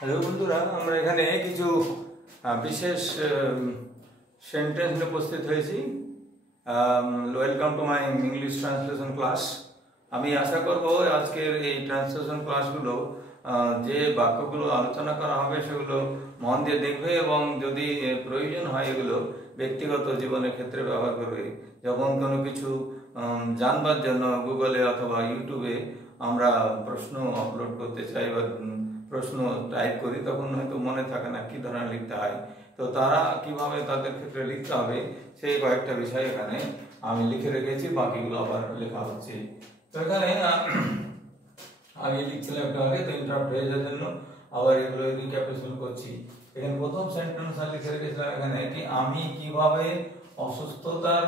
হ্যালো বন্ধুরা, আমরা এখানে কিছু বিশেষ সেন্টেন্স নিয়ে উপস্থিত হয়েছি। Welcome to my English translation class. আমি আশা করব আজকের এই ট্রান্সলেশন ক্লাসগুলো যে বাক্যগুলো আলোচনা করা হবে সেগুলো মন দিয়ে দেখবে এবং যদি প্রয়োজন হয় এগুলো ব্যক্তিগত জীবনের ক্ষেত্রে ব্যবহার করবে। যখন কোনো কিছু জানবার জন্য গুগলে অথবা ইউটিউবে আমরা প্রশ্ন আপলোড করতে চাই বা প্রশ্ন টাইপ করি, তখন হয়তো মনে থাকে না কি ধরনের লিখতে হয়, তো তারা কিভাবে তাদের ক্ষেত্রে লিখতে হবে সেই কয়েকটা বিষয় এখানে আমি লিখে রেখেছি, বাকিগুলো আবার লেখা হচ্ছে। তো এখানে আমি লিখছিলাম একটা আগে, তো ইন্টারাপ্ট হয়ে যাওয়ার জন্য আবার এগুলো রিক্যাপিচুলেট করছি। এখানে প্রথম সেন্টেন্স আমি লিখে রেখেছিলাম এখানে কি আমি কিভাবে অসুস্থতার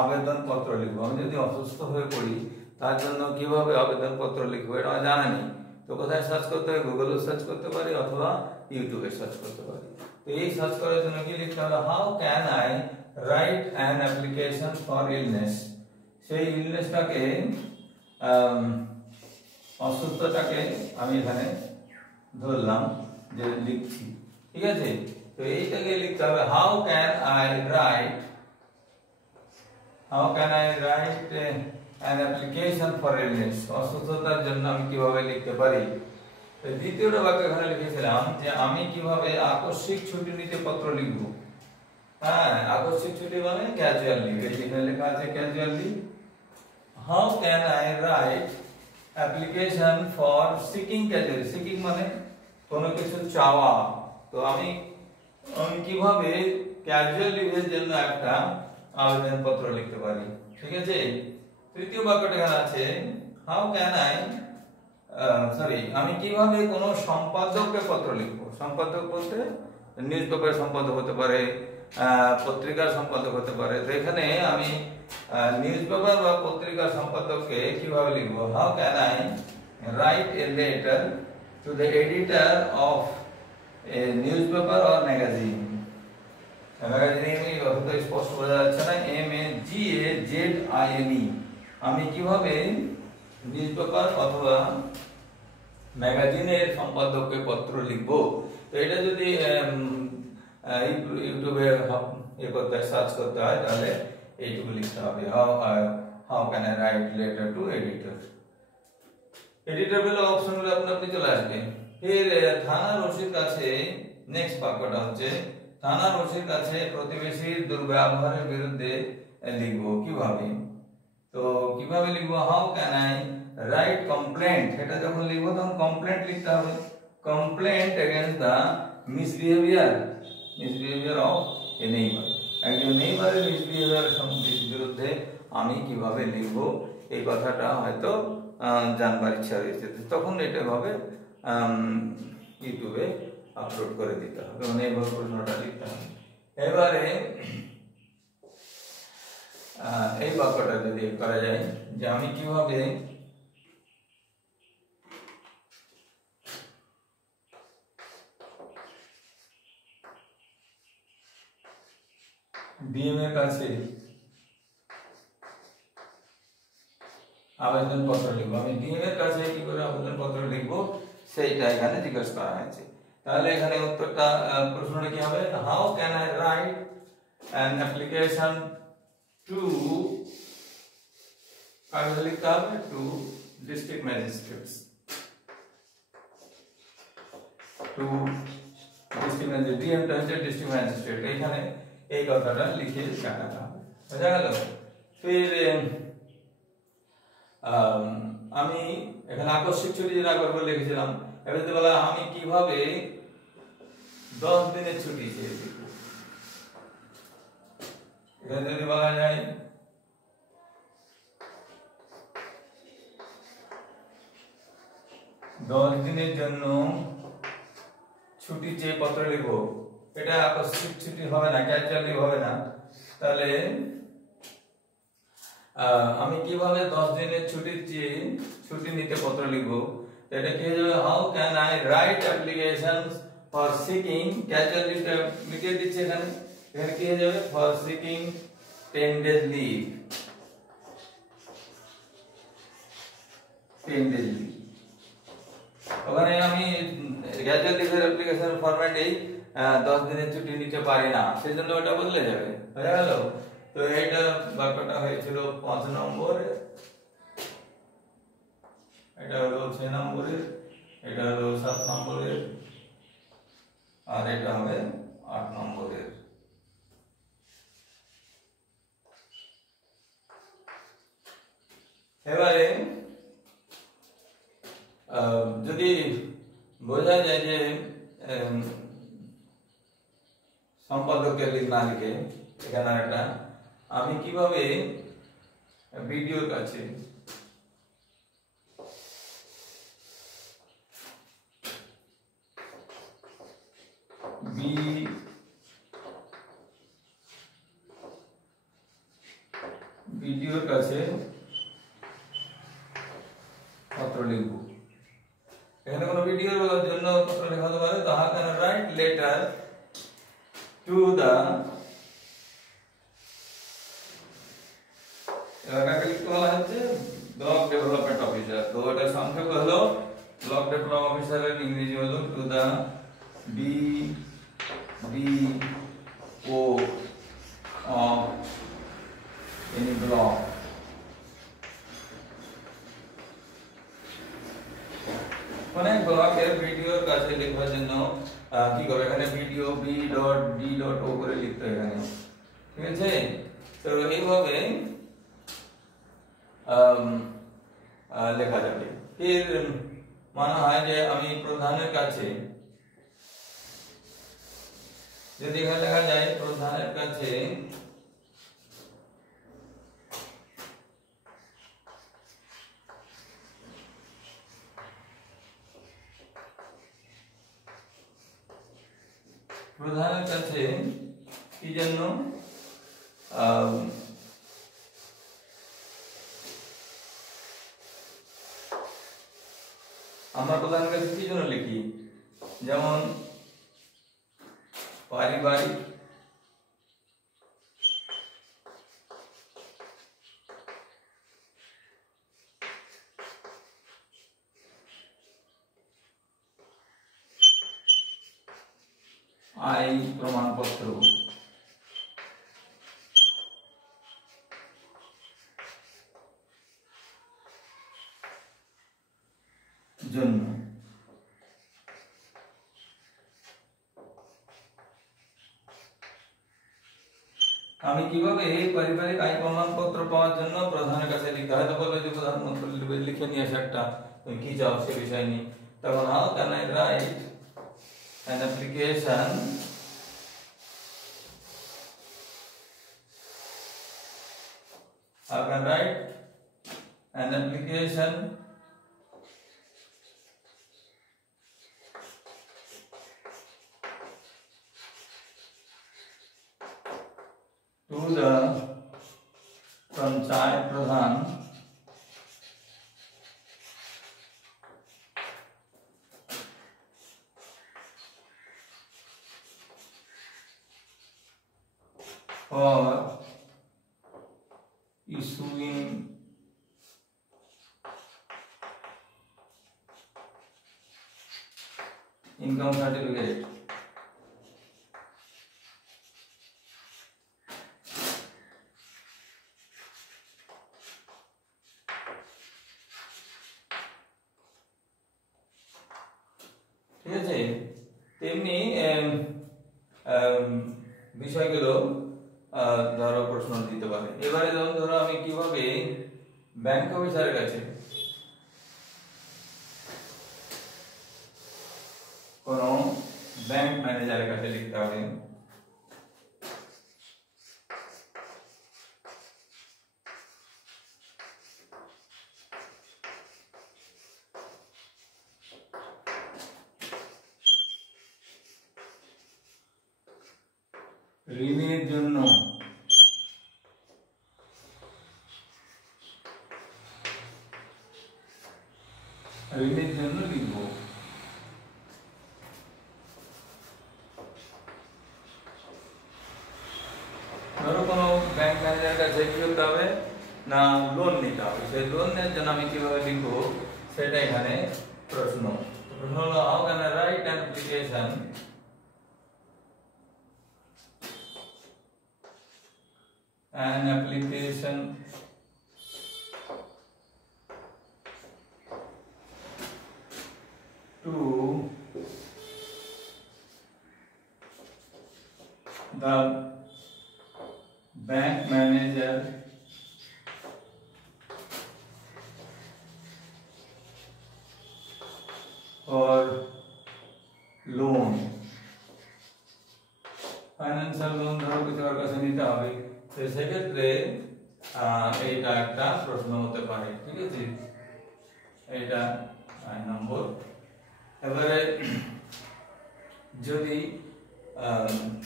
আবেদনপত্র লিখবো। আমি যদি অসুস্থ হয়ে পড়ি তার জন্য কিভাবে আবেদনপত্র লিখবো এটা জানা নেই, তো কোথায় সার্চ করতে হয়? গুগলে সার্চ করতে পারি অথবা ইউটিউবে সার্চ করতে পারি। তো এই সার্চ করার জন্য কি লিখতে হবে? How can I write an application for illness. সেই ইলনেসটাকে অসুস্থতাকে আমি এখানে ধরলাম যে লিখছি, ঠিক আছে? তো এইটাকে লিখতে হবে how can I right an application for illness। অসুস্থতার জন্য আমি কিভাবে লিখতে পারি। দ্বিতীয়টা বাক্য এখানে লিখেছিলাম যে আমি কিভাবে আকস্মিক ছুটি নিতে পত্র লিখব। হ্যাঁ, আকস্মিক ছুটি মানে ক্যাজুয়াল লিভ। এই যেখানে লেখা আছে casual leave. How can I write application for seeking casual. Seeking মানে কোনো কিছু চাওয়া। তো আমি কিভাবে ক্যাজুয়াল লিভের জন্য একটা আবেদনপত্র লিখতে পারি, ঠিক আছে? তৃতীয় বাক্যটা এখানে আছে হাউ ক্যান আই আমি কিভাবে কোনো সম্পাদককে পত্র লিখবো। সম্পাদক বলতে নিউজ পেপারের সম্পাদক হতে পারে, পত্রিকার সম্পাদক হতে পারে। তো এখানে আমি নিউজ পেপার বা পত্রিকার সম্পাদককে কিভাবে লিখবো? How can I write a letter to the editor of A news paper or magazine. স্পষ্ট বোঝা যাচ্ছে না, MAGAZINE। আমি কিভাবে নিউজপেপার অথবা ম্যাগাজিনের সম্পাদককে পত্র লিখবো। তো এটা যদি ইউটিউবে করতে সার্চ করতে হয় তাহলে এইটুকু লিখতে হবে, how can I write letter two editor. Editor বলে অপশনগুলো আপনি চলে আসবে। এর থানার ওসির কাছে নেক্সট বাক্যটা হচ্ছে থানার ওসির কাছে প্রতিবেশীর দুর্ব্যবহারের বিরুদ্ধে লিখবো কিভাবে। তো কিভাবে লিখবো? How can I write complaint. এটা যখন লিখবো তখন কমপ্লেন্ট লিখতে হবে, complaint against the misbehaviour of a neighbour. একজন নেইবারের মিসবিহেভিয়ারের বিরুদ্ধে আমি কিভাবে লিখবো এই কথাটা হয়তো জানবার ইচ্ছা রয়েছে, তখন এটা ভাবে ইউটিউবে আপলোড করে দিতে হবে, মানে এইভাবে প্রশ্নটা লিখতে হবে। এবারে এই বাক্যটা যদি করা যায় যে আমি কিভাবে ডিএম এর কাছে আবেদনপত্র লিখবো। আমি ডিএম এর কাছে কি করে আবেদনপত্র লিখবো সেইটা এখানে জিজ্ঞাসা করা হয়েছে। তাহলে এখানে উত্তরটা প্রশ্নটা কি হবে? How can I write an application to, কাকে লিখতে হবে? To district magistrates. To district magistrate, ডিএমটা হচ্ছে ডিস্ট্রিক্ট ম্যাজিস্ট্রেট। এখানে এই কথাটা লিখে দেখাতে হবে, বোঝা গেল? ফির আমি এখানে আকস্মিক ছুটি যেটা করবো লিখেছিলাম। এবার যদি বলা আমি কিভাবে 10 দিনের ছুটি চেয়েছি, এখানে যদি বলা যায় 10 দিনের জন্য ছুটি চেয়ে পত্র লিখবো, এটা আকস্মিক ছুটি হবে না, ক্যাজুয়াল লিভ হবে না। তাহলে আমি কিভাবে 10 দিনের ছুটি নিতে পত্র লিখবো, এটা কি হয়ে যাবে? How can I write applications for seeking, casual লিভটা মিটিয়ে দিচ্ছে এখানে। এখানে কি হয়ে যাবে? For seeking 10 days leave. 10 days leave ওখানে আমি গ্র্যাজুয়াল লিভের অ্যাপ্লিকেশন ফরম্যাট এই 10 দিনের ছুটি নিতে পারি না, সেজন্য ওটা বদলে যাবে। হয়ে গেল? তো এইটা বাক্যটা হয়েছিল 5 নম্বরে, এটা হলো 6 নম্বরের, এটা হলো 7 নম্বরের, আর এটা হবে 8 নম্বরের। এবারে যদি বোঝা যায় যে সম্পাদকের না লিখে এখানে একটা আমি কিভাবে ভিডিওর কাছে ভিডিওর কাছে পত্র লিখব। এখানে কোনো ভিডিওর জন্য পত্র লেখা হতে পারে, তো how can I write letter to the, এটাকে লিখতে বলা হচ্ছে ব্লক ডেভেলপমেন্ট অফিসার। তো এটা সংক্ষেপ হলো ব্লক ডেভেলপমেন্ট অফিসারের ইংরেজি হলো to the BDO of any block। অনেক ব্লকের ভিডিওর কাছে লেখার জন্য কি করবে, এখানে ভিডিও B.D.O করে লিখতে হবে এখানে, ঠিক আছে? তো এইভাবে লেখা যাবে। এর মানে হয় যে আমি প্রধানের কাছে, যদি এখানে লেখা যায় প্রধানের কাছে কি জন্য আমরা প্রধানের কাছে কি জন্য লিখি, যেমন পারিবারিক আয় প্রমাণপত্র জন্য। আমি কিভাবে এই পারিবারিক আয় প্রমাণপত্র পাওয়ার জন্য প্রধানের কাছে লিখতে হয়, তো বলে যে প্রধানমন্ত্রী লিখে নিয়ে আসে একটা, তুমি কি চাও সে বিষয় নিয়ে, তখন how can I right an application I can write an application to the Panchayat Pradhan for issuing income certificate। ঠিক আছে? তেমনি বিষয়গুলো ধরো প্রশ্ন দিতে পারে। এবারে যেমন ধরো আমি কিভাবে ব্যাংক অফিসারের কাছে কোন ব্যাংক ম্যানেজারের কাছে লিখতে হবে, ঋণের জন্য লিখব। ধরো কোনো ব্যাংক ম্যানেজারের কাছে কি করতে হবে না, লোন নিতে হবে, সেই লোন নেওয়ার জন্য আমি কিভাবে লিখবো সেটা এখানে প্রশ্ন। প্রশ্ন হলো how can I write an to the bank manager for loan. Financial loan ধরো কিছু আর কাছে নিতে হবে, তো সেক্ষেত্রে এইটা একটা প্রশ্ন হতে পারে। ঠিক আছে, এইটা 9 নম্বর। এবারে যদি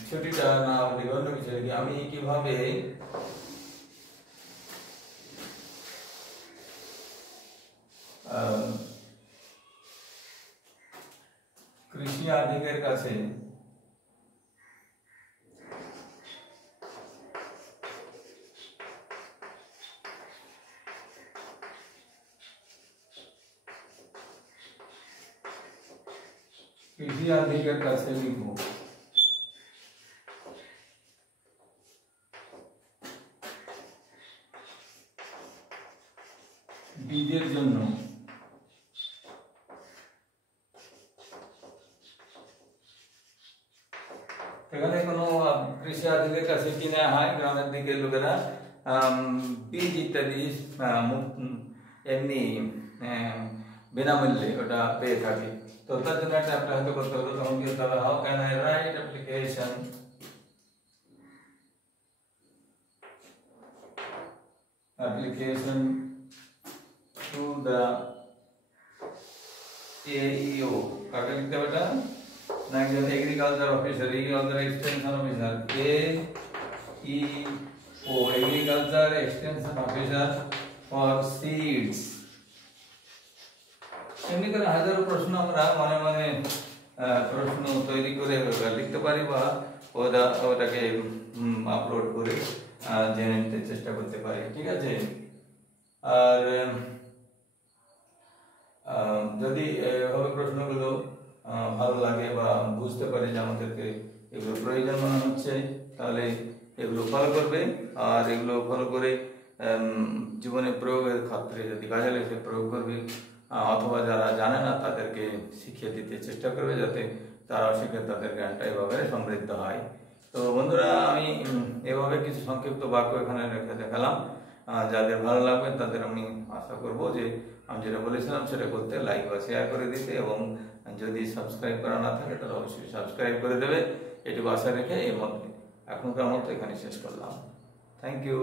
ছুটিটা না বলি অন্য কিছু, আমি কিভাবে কৃষি আধিকারিকের কাছে লিখবো। বীজের জন্য এখানে কোনো কৃষি আধিকারিকের কাছে কিনে হয়, গ্রামের দিকে লোকেরা বীজ ইত্যাদি এমনি বিনামূল্যে ওটা পেয়ে থাকে। তো তার জন্য একটা অ্যাপ্লাই হয়তো করতে হলো, তখন কি হতে হবে, how can I write application to the AEO। কাকে লিখতে হবে এটা? না, একজন agriculture officer, agriculture extension officer, AEO, agriculture extension officer for seeds. এমনি করে হাজারো প্রশ্ন আমরা মনে মনে প্রশ্ন তৈরি করে লিখতে পারি, বা ওটাকে আপলোড করে জেনে নিতে চেষ্টা করতে পারি। ঠিক আছে, আর যদি এভাবে প্রশ্নগুলো ভালো লাগে বা বুঝতে পারি যে আমাদেরকে এগুলো প্রয়োজন মনে হচ্ছে, তাহলে এগুলো ফলো করবে। আর এগুলো ফলো করে জীবনে প্রয়োগের ক্ষেত্রে যদি কাজে লাগে প্রয়োগ করবে, অথবা যারা জানে না তাদেরকে শিখিয়ে দিতে চেষ্টা করবে, যাতে তারাও শিখে তাদের জ্ঞানটা এভাবে সমৃদ্ধ হয়। তো বন্ধুরা, আমি এভাবে কিছু সংক্ষিপ্ত বাক্য এখানে রেখে দেখালাম। যাদের ভালো লাগবে তাদের আমি আশা করব যে আমি যেটা বলেছিলাম সেটা করতে, লাইক বা শেয়ার করে দিতে, এবং যদি সাবস্ক্রাইব করা না থাকে তাহলে অবশ্যই সাবস্ক্রাইব করে দেবে। এটুকু আশা রেখে এখনকার মতো এখানে শেষ করলাম। Thank you.